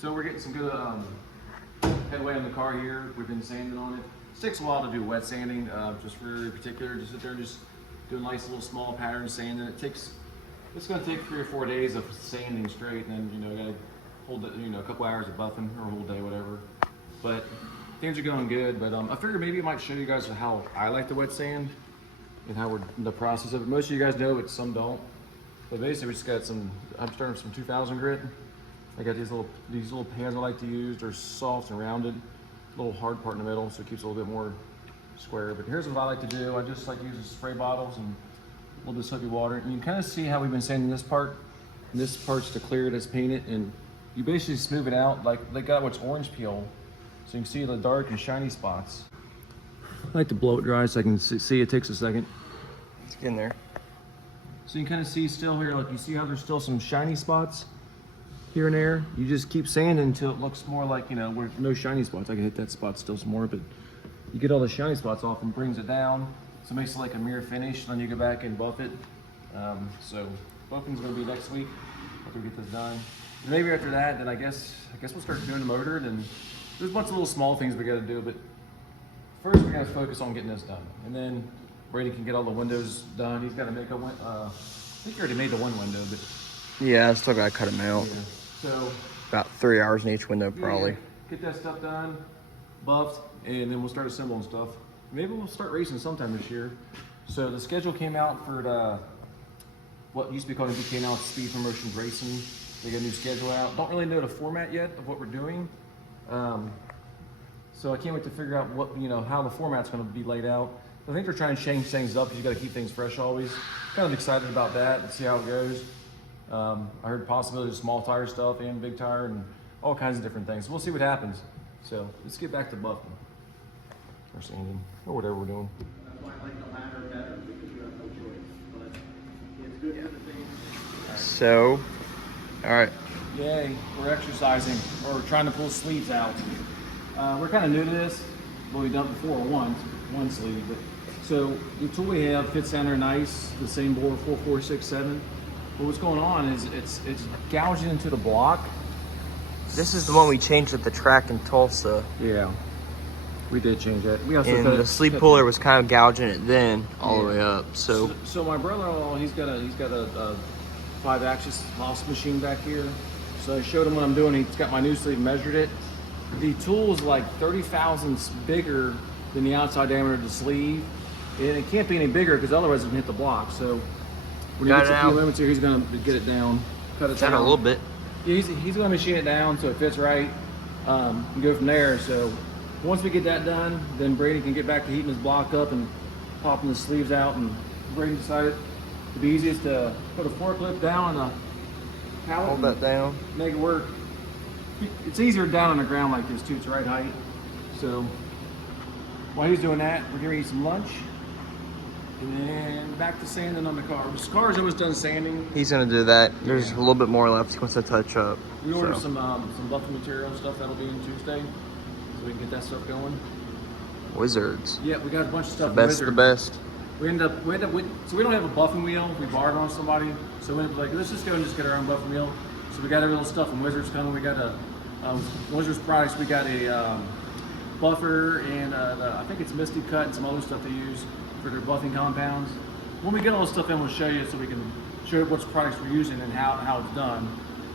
So we're getting some good headway on the car here. We've been sanding on it. It takes a while to do wet sanding, just very particular. Just sit there and just do a nice little small pattern sanding. It's going to take 3 or 4 days of sanding straight, and then gotta hold it, a couple hours of buffing or a whole day, whatever. But things are going good. But I figured maybe I might show you guys how I like to wet sand and how we're in the process of it. Most of you guys know it, some don't. But basically, we just got I'm starting with some 2000 grit. I got these little pans I like to use. They're soft and rounded, little hard part in the middle, so it keeps it a little bit more square. But here's what I like to do. I just like using spray bottles and a little bit of soapy water. And you can kind of see how we've been sanding this part. And this part's to clear it, it's painted, and you basically smooth it out like they got what's orange peel, so you can see the dark and shiny spots. I like to blow it dry so I can see. It takes a second. Let's get in there. So you can kind of see still here, like you see how there's still some shiny spots here and there. You just keep sanding until it looks more like, where no shiny spots. I can hit that spot still some more, but you get all the shiny spots off and brings it down. So it makes it like a mirror finish. Then you go back and buff it. So buffing's gonna be next week after we get this done. And maybe after that, then I guess we'll start doing the motor. And there's a bunch of little small things we gotta do, but first we're gonna focus on getting this done. And then Brady can get all the windows done. He's gotta make I think he already made the one window, but Yeah, I still gotta cut them out. yeah. So About 3 hours in each window, probably. yeah, get that stuff done, buffed, and then we'll start assembling stuff. Maybe we'll start racing sometime this year. So the schedule came out for what used to be called MBK, now it's Speed Promotions Racing. They got a new schedule out. Don't really know the format yet of what we're doing. So I can't wait to figure out what how the format's going to be laid out. I think they're trying to change things up because you got to keep things fresh always. Kind of excited about that and see how it goes. I heard possibilities of small tire stuff and big tire and all kinds of different things. We'll see what happens. So let's get back to buffing or sanding or whatever we're doing. That's why I like the ladder better, because you have no choice. But it's good for the thing. So, all right. Yay, we're exercising, or we're trying to pull sleeves out. We're kind of new to this, but we've done it before once, one sleeve. But, so the tool we have fits center nice, the same bore 4467. But what's going on is it's gouging into the block. This is the one we changed at the track in Tulsa. Yeah, we did change that. We also And cut the sleeve puller was kind of gouging it then all the way up. So my brother-in-law, he's got a 5-axis Haas machine back here. So I showed him what I'm doing. He's got my new sleeve, measured it. The tool is like 30 thousandths bigger than the outside diameter of the sleeve, and it can't be any bigger because otherwise it's gonna hit the block. So when he gets a few limits here, he's gonna get it down, cut it down a little bit. Yeah, he's gonna machine it down so it fits right, and go from there. So once we get that done, then Brady can get back to heating his block up and popping the sleeves out. And Brady decided it'd be easiest to put a forklift down on a pallet. Hold that down. Make it work. It's easier down on the ground like this too. It's the right height. So while he's doing that, we're gonna eat some lunch. And then back to sanding on the car. This car's almost done sanding. He's gonna do that. There's a little bit more left. He wants to touch up. We ordered some buffing material and stuff that'll be in Tuesday, so we can get that stuff going. Wizards. Yeah, we got a bunch of stuff. The best of the best. We end up with, so we don't have a buffing wheel. We borrowed on somebody, so we ended up like, let's just go and just get our own buffing wheel. So we got every little stuff from Wizards coming. We got a Wizards products. We got a buffer and I think it's Misty Cut and some other stuff they use for their buffing compounds. When we get all this stuff in, we'll show you so we can show you what products we're using and how it's done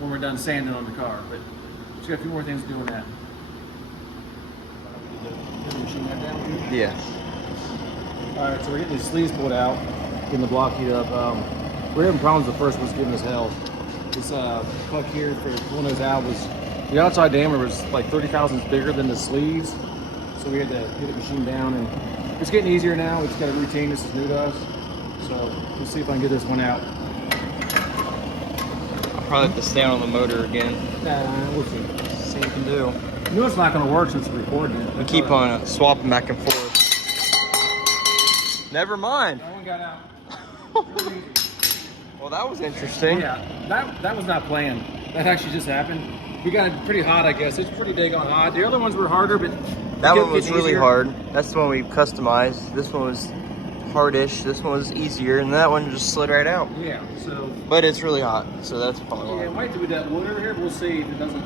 when we're done sanding on the car. But just got a few more things to do in that. Machine that down? Yeah. All right, so we're getting these sleeves pulled out, getting the block heat up. We're having problems with the first one's giving us hell. This puck here for pulling those out was, the outside diameter was like 30 thousandths bigger than the sleeves. So we had to get it machined down, and it's getting easier now. We just got a routine. This is new to us. So we'll see if I can get this one out. I'll probably have to stand on the motor again. We'll see. See what we can do. You know it's not going to work since it's recording it. We keep on swapping back and forth. Never mind. That one got out. Well, that was interesting. Yeah, that was not planned. That actually just happened. We got it pretty hot, I guess. It's pretty daggone hot. The other ones were harder, but that one was really easier. hard. That's the one we customized. This one was hardish. This one was easier, and that one just slid right out. Yeah, so. But it's really hot, so that's probably Yeah, why. it might do with that wood over here. We'll see if it doesn't.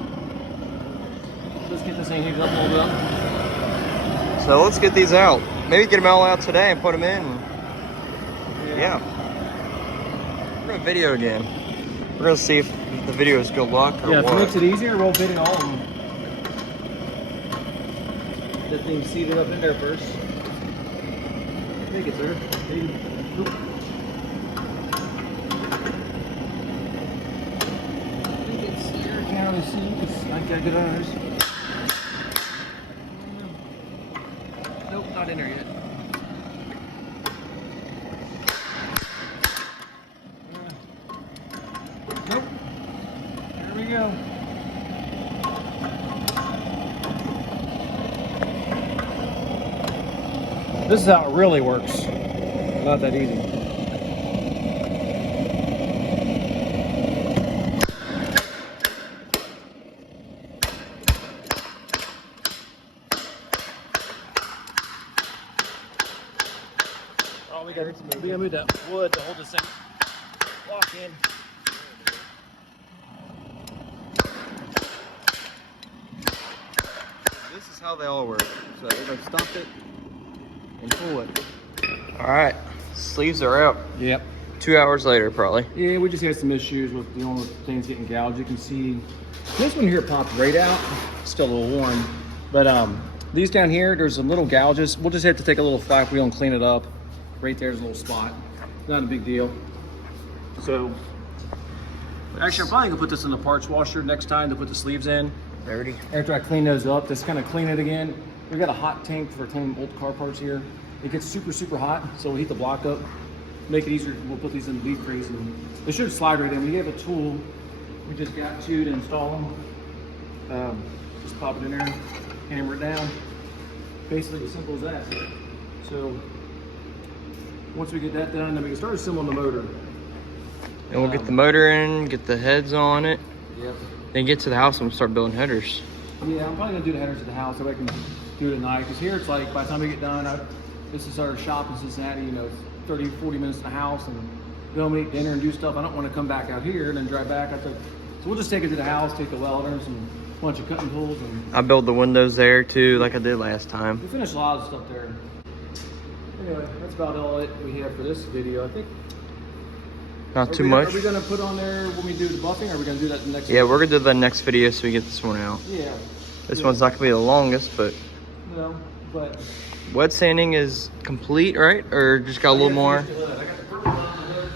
let's get this thing heated up a little bit. So let's get these out. Maybe get them all out today and put them in. Yeah. We're gonna video again. We're gonna see if the video is good luck or Yeah, if what. it makes it easier, we'll video all of them. Get things seated up in there first. Take it, sir. Oop. Take it, sir. Can't really see because I got good eyes. Nope, not in there yet. Nope. There we go. This is how it really works. Not that easy. Oh, we gotta move that wood to hold this thing lock in. This is how they all work. So we're gonna stop it and pull it. All right, sleeves are out. Yep. 2 hours later, probably. Yeah, we just had some issues with dealing with things getting gouged. You can see this one here popped right out. Still a little worn. But these down here, there's some little gouges. We'll just have to take a little flap wheel and clean it up. Right there's a little spot. Not a big deal. So, actually I'm probably gonna put this in the parts washer next time to put the sleeves in. Dirty. After I clean those up, just kind of clean it again. We got a hot tank for cleaning old car parts here. It gets super, super hot, so we'll heat the block up. Make it easier, we'll put these in the deep freeze and they should slide right in. We have a tool we just got to install them. Just pop it in there, hammer it down. Basically as simple as that. So once we get that done, then we can start assembling the motor. And we'll get the motor in, get the heads on it. Yep. Then get to the house and we'll start building headers. Yeah, I'm probably gonna do the headers at the house so I can do it at night. Because here it's like, by the time we get done, this is our shop in Cincinnati, you know, it's 30, 40 minutes to the house and go home, eat dinner and do stuff. I don't want to come back out here and then drive back. So we'll just take it to the house, take the welders and a bunch of cutting tools. And I built the windows there too, like I did last time. we finished a lot of stuff there. Anyway, that's about all it we have for this video, I think. Not too much. Are we gonna put on there when we do the buffing, or are we gonna do that the next Yeah, we're gonna do the next video so we get this one out. Yeah. This one's not gonna be the longest, but No, but wet sanding is complete, right? Or just got a little more? I got the purple on the hood.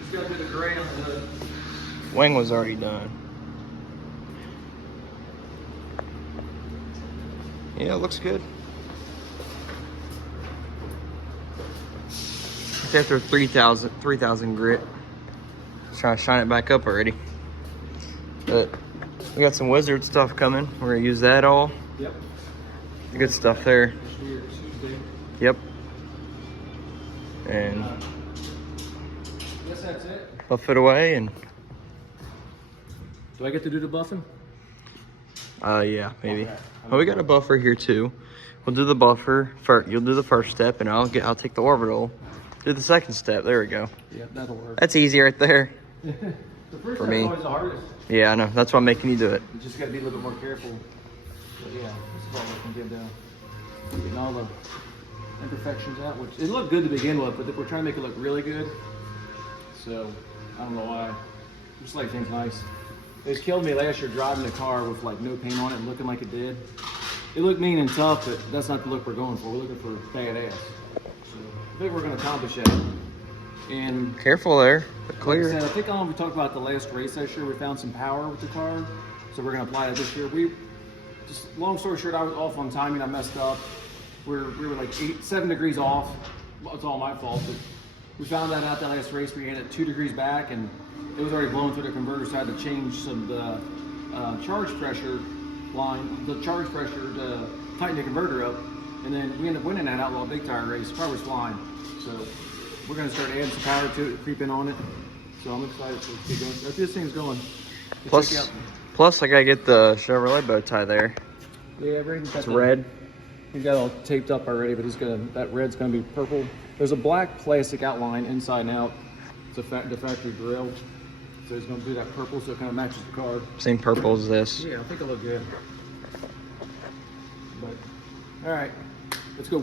Just got a bit of gray on the hood. Wing was already done. Yeah, it looks good. It's after 3,000 grit. Trying to shine it back up already. But we got some wizard stuff coming. We're gonna use that all. Yep. Good stuff there. Tuesday. Yep. And Guess that's it. buff it away and Do I get to do the buffing? yeah, maybe. Okay. Oh, we got a buffer here too. We'll do the buffer first. You'll do the first step and I'll take the orbital. Do the second step. There we go. Yeah, that'll work. That's easy right there. The first For step's me. always the hardest. Yeah, I know. That's why I'm making you do it. You just gotta be a little bit more careful. But yeah, this is all looking good now. Getting all the imperfections out, which it looked good to begin with, but we're trying to make it look really good. So I don't know why. Just like things nice. It killed me last year driving the car with like no paint on it and looking like it did. It looked mean and tough, but that's not the look we're going for. We're looking for badass. So I think we're gonna accomplish that. And Careful there. But like I clear. said, I think we talked about the last race last year. We found some power with the car, so we're gonna apply it this year. Just long story short, I was off on timing. I messed up. We were like 7 degrees off. Well, it's all my fault, but we found that out that last race. We had it 2 degrees back, and it was already blowing through the converter. So I had to change some charge pressure line, the charge pressure to tighten the converter up, and then we ended up winning that outlaw big tire race. The car was flying, so we're gonna start adding some power to it, creeping on it. So I'm excited to keep going. If this thing's going. Plus, I gotta get the Chevrolet bow tie there. Yeah, Braden's got It's red. He's got it all taped up already, but that red's gonna be purple. There's a black plastic outline inside and out. It's the factory grill. So he's gonna do that purple so it kind of matches the car. Same purple as this. Yeah, I think it'll look good. All right, let's go.